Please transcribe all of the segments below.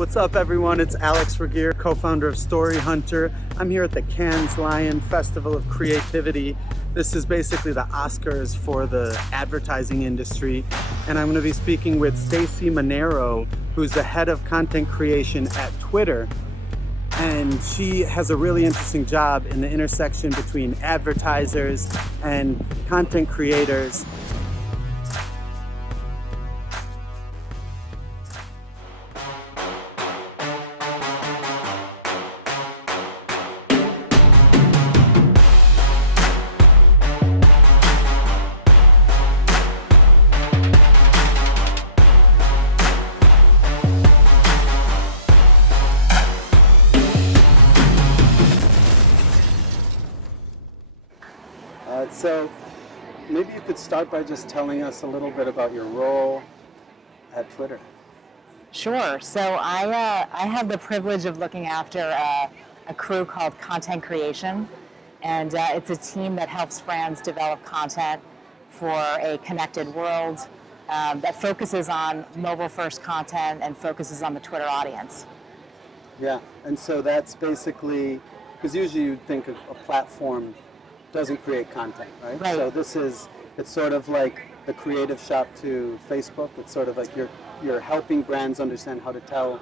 What's up, everyone? It's Alex Ragir, co-founder of Storyhunter. I'm here at the Cannes Lion Festival of Creativity. This is basically the Oscars for the advertising industry. And I'm going to be speaking with Stacy Minero, who's the head of content creation at Twitter. And she has a really interesting job in the intersection between advertisers and content creators. So maybe you could start by just telling us a little bit about your role at Twitter. Sure. So I have the privilege of looking after a crew called Content Creation, and it's a team that helps brands develop content for a connected world that focuses on mobile-first content and focuses on the Twitter audience. Yeah, and so that's basically, because usually you'd think of a platform doesn't create content, right? Right. So it's sort of like the creative shop to Facebook. It's sort of like you're helping brands understand how to tell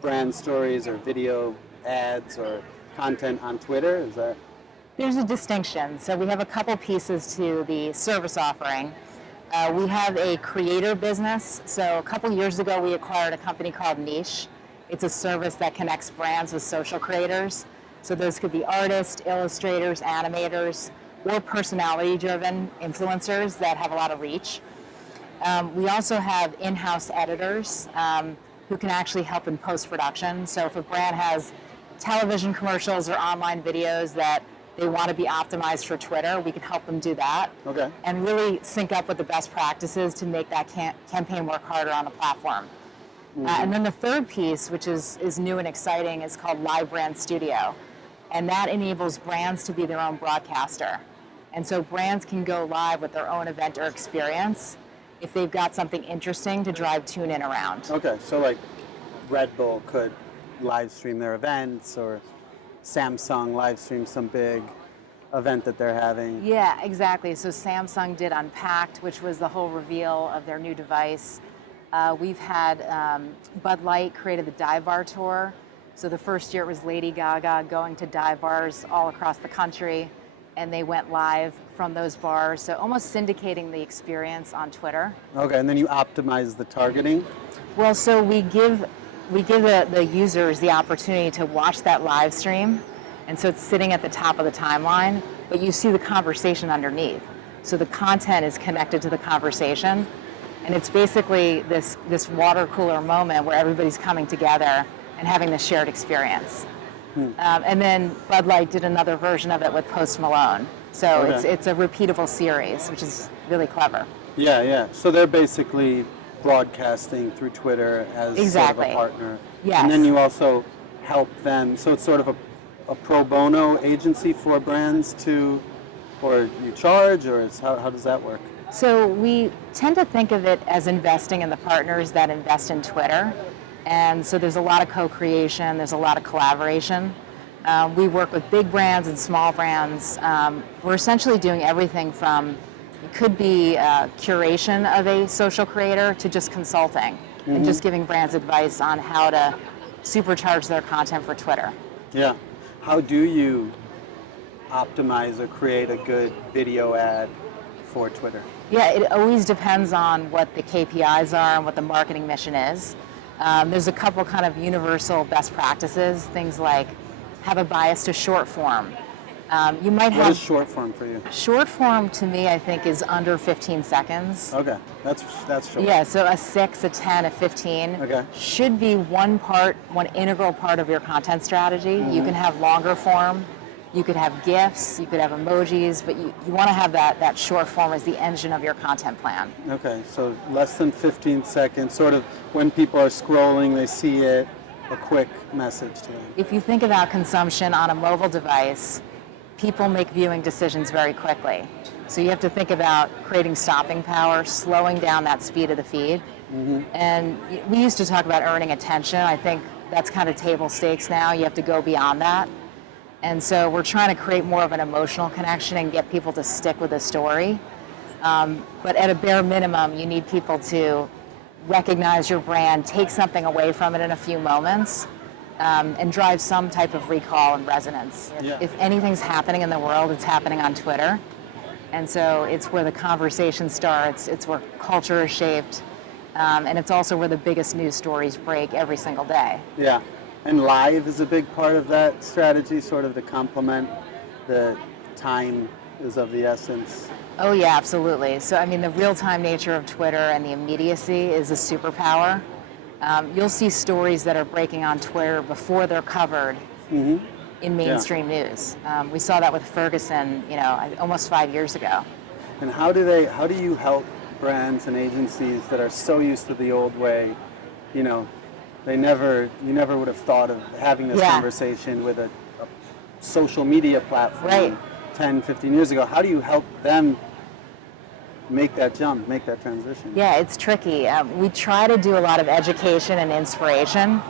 brand stories or video ads or content on Twitter. Is that? There's a distinction. So we have a couple pieces to the service offering. We have a creator business. So a couple years ago, we acquired a company called Niche. It's a service that connects brands with social creators. So those could be artists, illustrators, animators, or personality-driven influencers that have a lot of reach. We also have in-house editors who can actually help in post-production. So if a brand has television commercials or online videos that they want to be optimized for Twitter, we can help them do that. Okay. And really sync up with the best practices to make that campaign work harder on the platform. Mm-hmm. And then the third piece, which is new and exciting, is called Live Brand Studio. And that enables brands to be their own broadcaster. And so brands can go live with their own event or experience if they've got something interesting to drive tune in around. Okay, so like Red Bull could live stream their events, or Samsung live stream some big event that they're having. Yeah, exactly. So Samsung did Unpacked, which was the whole reveal of their new device. We've had Bud Light created the Dive Bar Tour. So the first year it was Lady Gaga going to dive bars all across the country, and they went live from those bars. So almost syndicating the experience on Twitter. Okay, and then you optimize the targeting? Well, so we give the users the opportunity to watch that live stream, and so it's sitting at the top of the timeline, but you see the conversation underneath. So the content is connected to the conversation, and it's basically this water cooler moment where everybody's coming together and having the shared experience. And then Bud Light did another version of it with Post Malone. So okay. it's a repeatable series, which is really clever. Yeah, yeah. So they're basically broadcasting through Twitter as Exactly. sort of a partner. Yes. And then you also help them. So it's sort of a pro bono agency for brands or you charge, or how does that work? So we tend to think of it as investing in the partners that invest in Twitter. And so there's a lot of co-creation, there's a lot of collaboration. We work with big brands and small brands. We're essentially doing everything from, it could be curation of a social creator to just consulting and just giving brands advice on how to supercharge their content for Twitter. Yeah. How do you optimize or create a good video ad for Twitter? Yeah, it always depends on what the KPIs are and what the marketing mission is. There's a couple kind of universal best practices, things like have a bias to short form. You might have. What is short form for you? Short form to me, I think, is under 15 seconds. Okay, that's short. Yeah, so a 6, a 10, a 15 should be one integral part of your content strategy. You can have longer form. You could have GIFs, you could have emojis, but you want to have that short form as the engine of your content plan. Okay, so less than 15 seconds, sort of when people are scrolling, they see it, a quick message to them. If you think about consumption on a mobile device, people make viewing decisions very quickly. So you have to think about creating stopping power, slowing down that speed of the feed. And we used to talk about earning attention. I think that's kind of table stakes now. You have to go beyond that. And so we're trying to create more of an emotional connection and get people to stick with the story. But at a bare minimum, you need people to recognize your brand, take something away from it in a few moments, and drive some type of recall and resonance. Yeah. If anything's happening in the world, it's happening on Twitter. And so it's where the conversation starts, it's where culture is shaped, and it's also where the biggest news stories break every single day. Yeah, and live is a big part of that strategy, sort of to complement the time is of the essence. Oh yeah, absolutely. So I mean, the real-time nature of Twitter and the immediacy is a superpower. You'll see stories that are breaking on Twitter before they're covered in mainstream news. We saw that with Ferguson, almost 5 years ago. And how do you help brands and agencies that are so used to the old way? You never would have thought of having this conversation with a social media platform 10, 15 years ago. How do you help them make that jump, make that transition? Yeah, it's tricky. We try to do a lot of education and inspiration,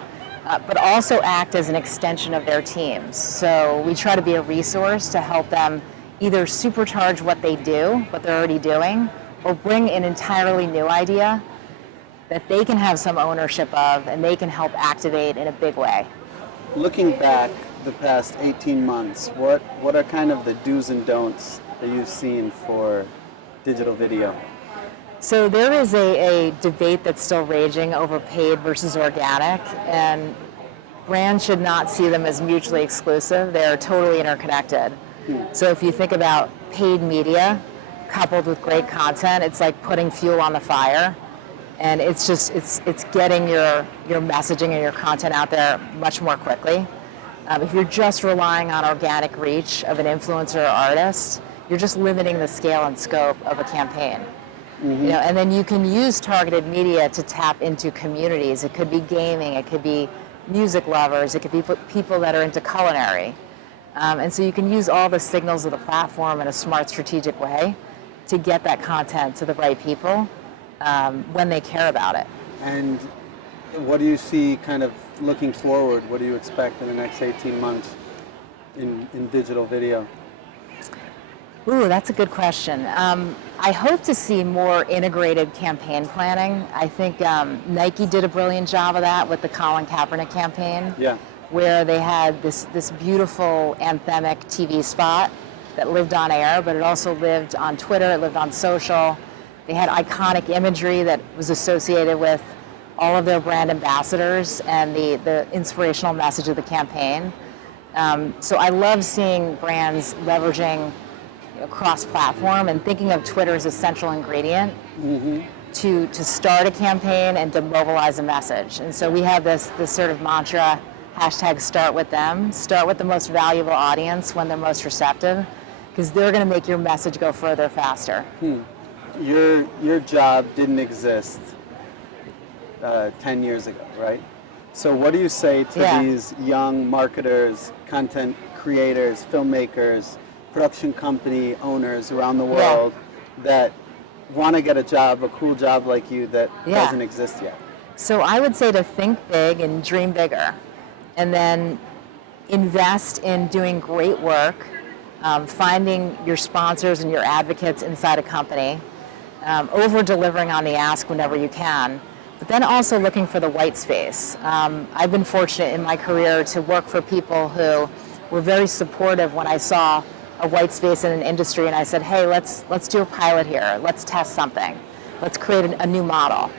but also act as an extension of their teams. So we try to be a resource to help them either supercharge what they do, what they're already doing, or bring an entirely new idea that they can have some ownership of and they can help activate in a big way. Looking back the past 18 months, what are kind of the do's and don'ts that you've seen for digital video? So there is a debate that's still raging over paid versus organic, and brands should not see them as mutually exclusive. They're totally interconnected. So if you think about paid media coupled with great content, it's like putting fuel on the fire, and it's getting your messaging and your content out there much more quickly. If you're just relying on organic reach of an influencer or artist, you're just limiting the scale and scope of a campaign. And then you can use targeted media to tap into communities. It could be gaming, it could be music lovers, it could be people that are into culinary. And so you can use all the signals of the platform in a smart, strategic way to get that content to the right people when they care about it. And what do you see kind of looking forward? What do you expect in the next 18 months in digital video? Ooh, that's a good question. I hope to see more integrated campaign planning. I think Nike did a brilliant job of that with the Colin Kaepernick campaign, where they had this beautiful anthemic TV spot that lived on air, but it also lived on Twitter, it lived on social. They had iconic imagery that was associated with all of their brand ambassadors and the inspirational message of the campaign. So I love seeing brands leveraging cross-platform and thinking of Twitter as a central ingredient to start a campaign and to mobilize a message. And so we have this sort of mantra, hashtag start with them, start with the most valuable audience when they're most receptive, because they're going to make your message go further faster. Your job didn't exist 10 years ago, right? So what do you say to these young marketers, content creators, filmmakers, production company owners around the world that want to get a job, a cool job like you that doesn't exist yet? So I would say to think big and dream bigger, and then invest in doing great work, finding your sponsors and your advocates inside a company, over-delivering on the ask whenever you can, but then also looking for the white space. I've been fortunate in my career to work for people who were very supportive when I saw a white space in an industry and I said, hey, let's do a pilot here, let's test something, let's create a new model.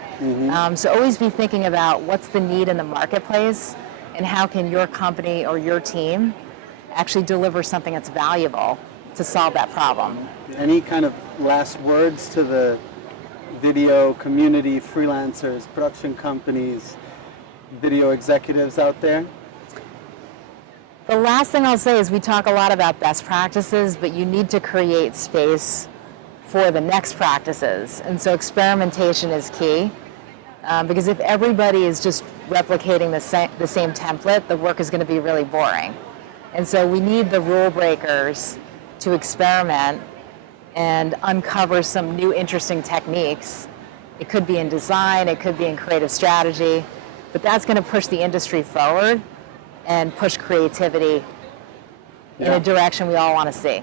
So always be thinking about what's the need in the marketplace and how can your company or your team actually deliver something that's valuable to solve that problem. Any kind of last words to the video community, freelancers, production companies, video executives out there? The last thing I'll say is we talk a lot about best practices, but you need to create space for the next practices. And so experimentation is key, because if everybody is just replicating the same template, the work is going to be really boring. And so we need the rule breakers to experiment and uncover some new interesting techniques. It could be in design, it could be in creative strategy, but that's going to push the industry forward and push creativity in a direction we all want to see.